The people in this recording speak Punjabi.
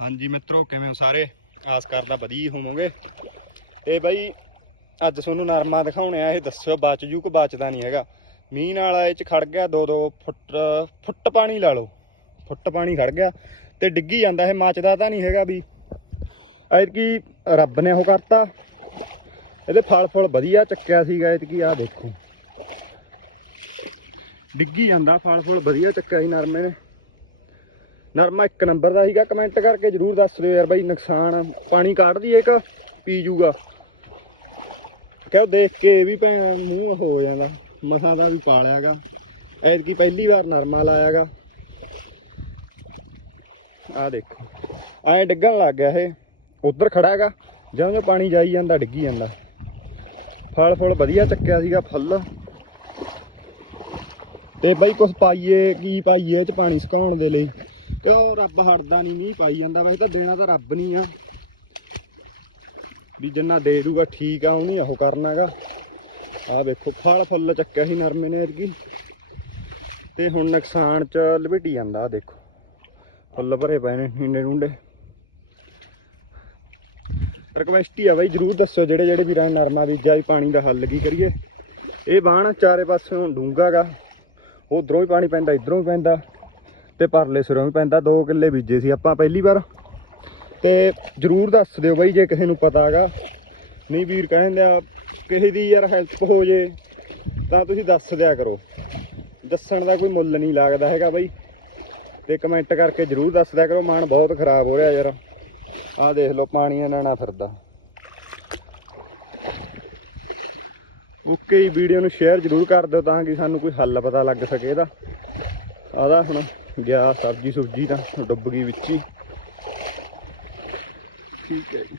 ਹਾਂਜੀ ਮਿੱਤਰੋ, ਕਿਵੇਂ ਹੋ ਸਾਰੇ? ਆਸ ਕਰਦਾ ਵਧੀਆ ਹੋਵੋਗੇ। ਤੇ ਬਾਈ, ਅੱਜ ਤੁਹਾਨੂੰ ਨਰਮਾ ਦਿਖਾਉਣੇ ਆ, ਇਹ ਦੱਸਿਓ ਬਚ ਜੂ ਕਿ ਬਚਦਾ ਨਹੀਂ ਹੈਗਾ। ਮੀਂਹ ਨਾਲ ਇਹ ਚ ਖੜ ਗਿਆ 2-2 ਫੁੱਟ ਫੁੱਟ ਪਾਣੀ ਲਾ ਲਓ। ਫੁੱਟ ਪਾਣੀ ਖੜ ਗਿਆ ਤੇ ਡਿੱਗੀ ਜਾਂਦਾ, ਇਹ ਮੱਚਦਾ ਤਾਂ ਨਹੀਂ ਹੈਗਾ ਵੀ। ਐਤਕੀ ਰੱਬ ਨੇ ਉਹ ਕਰਤਾ। ਇਹਦੇ ਫਲ ਫੁੱਲ ਵਧੀਆ ਚੱਕਿਆ ਸੀਗਾ, ਐਤਕੀ ਆਹ ਦੇਖੋ। ਡਿੱਗੀ ਜਾਂਦਾ, ਫਲ ਫੁੱਲ ਵਧੀਆ ਚੱਕਿਆ ਸੀ ਨਰਮੇ ਨੇ। ਨਰਮਾ ਇੱਕ ਨੰਬਰ ਦਾ ਸੀਗਾ। ਕਮੈਂਟ ਕਰਕੇ ਜਰੂਰ ਦੱਸ ਦਿਓ ਯਾਰ ਬਾਈ, ਨੁਕਸਾਨ ਪਾਣੀ ਕੱਢਦੀ ਏ ਕਿ ਪੀ ਜੂਗਾ। ਕਹਿਓ ਦੇਖ ਕੇ ਵੀ ਭੈਣ ਮੂੰਹ ਹੋ ਜਾਂਦਾ। ਮਸਾਂ ਦਾ ਵੀ ਪਾਲਿਆਗਾ। ਐਤਕੀ ਪਹਿਲੀ ਵਾਰ ਨਰਮਾ ਲਾਇਆਗਾ। ਆ ਦੇਖੋ। ਐ ਡਿੱਗਣ ਲੱਗ ਗਿਆ ਇਹ। ਉਧਰ ਖੜਾ ਹੈਗਾ ਜਦੋਂ ਜਦੋਂ ਪਾਣੀ ਜਾਈ ਜਾਂਦਾ, ਡਿੱਗੀ ਜਾਂਦਾ। ਫਲ ਫੁੱਲ ਵਧੀਆ ਚੱਕਿਆ ਸੀਗਾ, ਫੁੱਲ। ਤੇ ਬਾਈ ਕੁਛ ਪਾਈਏ, ਕੀ ਪਾਈਏ ਚ ਪਾਣੀ ਸੁਕਾਉਣ ਦੇ ਲਈ। ਕਿਉਂ ਰੱਬ ਹਟਦਾ ਨਹੀਂ ਮੀਂਹ ਪਾਈ ਜਾਂਦਾ, ਵੈਸੇ ਤਾਂ ਦੇਣਾ ਤਾਂ ਰੱਬ ਨਹੀਂ ਆ। ਵੀ ਜਿੰਨਾ ਦੇ ਦੂਗਾ ਠੀਕ ਆ, ਉਹਨੀ ਉਹ ਕਰਨਾਗਾ ਆ ਵੇਖੋ, ਫਲ ਫੁੱਲ ਚੱਕਿਆ ਸੀ ਨਰਮੇ ਨੇ ਐਤਕੀ। ਤੇ ਹੁਣ ਨੁਕਸਾਨ ਚ ਲਪੇਟੀ ਜਾਂਦਾ ਆ ਦੇਖੋ। ਫੁੱਲ ਭਰੇ ਪਏ ਨੇ, ਨੀਂਡੇ ਡੂੰਡੇ ਰਿਕਵੈਸਟ ਹੀ ਆ ਬਾਈ, ਜਰੂਰ ਦੱਸਿਓ ਜਿਹੜੇ ਜਿਹੜੇ ਵੀਰਾਂ ਨੇ ਨਰਮਾ ਬੀਜਿਆ ਵੀ ਪਾਣੀ ਦਾ ਹੱਲ ਕੀ ਕਰੀਏ। ਇਹ ਬਾਣ ਚਾਰੇ ਪਾਸਿਓਂ ਡੂੰਘਾਗਾ ਉਧਰੋਂ ਵੀ ਪਾਣੀ ਪੈਂਦਾ, ਇਧਰੋਂ ਵੀ ਪੈਂਦਾ। ਤੇ ਪਰਲੇ ਸਿਰੋਂ ਵੀ ਪੈਂਦਾ 2 ਕਿੱਲੇ ਬੀਜੇ ਸੀ ਆਪਾਂ ਪਹਿਲੀ ਵਾਰ। ਤੇ ਜਰੂਰ ਦੱਸ ਦਿਓ ਬਾਈ, ਜੇ ਕਿਸੇ ਨੂੰ ਪਤਾ ਹੈਗਾ। ਨਹੀਂ ਵੀਰ ਕਹਿੰਦੇ ਆ, ਕਿਸੇ ਦੀ ਯਾਰ ਹੈਲਪ ਹੋ ਜੇ, ਤਾਂ ਤੁਸੀਂ ਦੱਸ ਦਿਆ ਕਰੋ। ਦੱਸਣ ਦਾ ਕੋਈ ਮੁੱਲ ਨਹੀਂ ਲੱਗਦਾ ਹੈਗਾ ਬਾਈ। ਤੇ ਕਮੈਂਟ ਕਰਕੇ ਜਰੂਰ ਦੱਸ ਦਿਆ ਕਰੋ ਮਨ ਬਹੁਤ ਖਰਾਬ ਹੋ ਰਿਹਾ ਯਾਰ। ਆਹ ਦੇਖ ਲਓ, ਪਾਣੀ ਇਹਨਾਂ ਨਾਲ ਫਿਰਦਾ। ਓਕੇ ਵੀਡੀਓ ਨੂੰ ਸ਼ੇਅਰ ਜਰੂਰ ਕਰ ਦਿਓ ਤਾਂ ਕਿ ਸਾਨੂੰ ਕੋਈ ਹੱਲ ਪਤਾ ਲੱਗ ਸਕੇ ਇਹਦਾ। ਆਦਾ ਹੁਣ ਗਿਆ ਸਬਜੀ ਸੁਬਜੀ ਤਾਂ ਡੁੱਬ ਗਈ ਵਿੱਚ ਹੀ। ਠੀਕ ਹੈ ਜੀ।